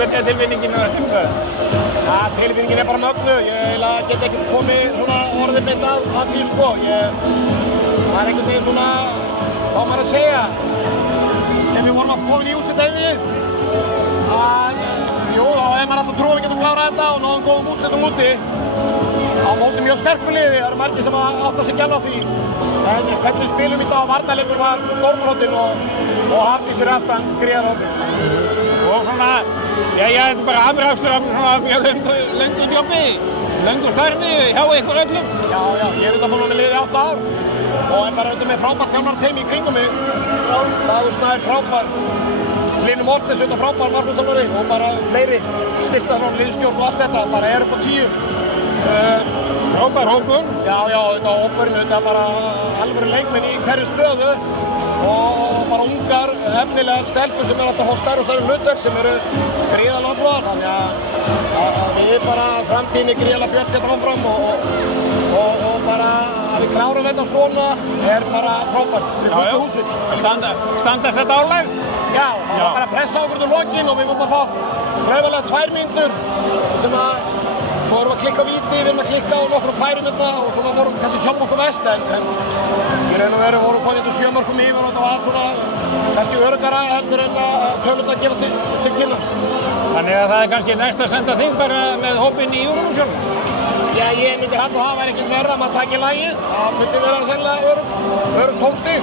hvernig tilfinningin eftir umferðina? Ja, tilfinningin bara mögnuð. Ég get ekki komið svona orðið mitt að því sko. Það einhvern veginn svona, hvað maður að segja. Ef við vorum að komin í úrslitaheimið, jú, þá hefði maður alltaf trúið að við getum klárað þetta og náðum góðum úrslitum úti. Á móti mjög sterku liði, það eru margir sem átta sig ekki alveg á því. En hvernig við spilum í dag, varnarleikur var stórbrotinn og Hafdís fyrir aftan gríðarhópinn. Og svona, þetta er bara afrakstur af svona mjög löngu jobbi, löngu starfi hjá ykkur öllum. Já, ég er auðvitað búinn með liðið í 8 ár og er bara auðvitað með frábært þjálfarteymi í kringum mig. Dagur Snær frábær, Hlynur Mortens auðvitað frábær markvörðsþjálfari og bara fleiri styrktarar, liðsstjórn og allt þetta, bara er upp á 10. Frábær hópur. Já, auðvitað hópurinn, auðvitað bara alvöru leikmenn í hverju stöðu og bara ungar, efnilegar stelpur sem alltaf á stærri og stærri hlutverk sem eru gríðarlega öflugar, þannig að við bara framtíðinni gríðarlega björt hérna áfram og bara að við klárum þetta svona er bara frábært fyrir fullu húsi. Standast þetta álag? Já, það var bara að pressa okkur til lokin og við vorum að fá klaufalega 2 mínútur sem að svo erum við að klikka á víti, við erum að klikka á nokkrum færum hérna og svona vorum kannski sjálf okkur vest en í raun og veru vorum komið til 7 mörkum yfir og þetta var svona kannski öruggara heldur en að tölurnar gefa til kynna. Þannig að það er kannski næst að senda þig bara með hópinn í Eurovision? Já, ég myndi halda að það væri ekkert verra að maður taki lagið. Það myndi vera þennilega örugg 12 stig.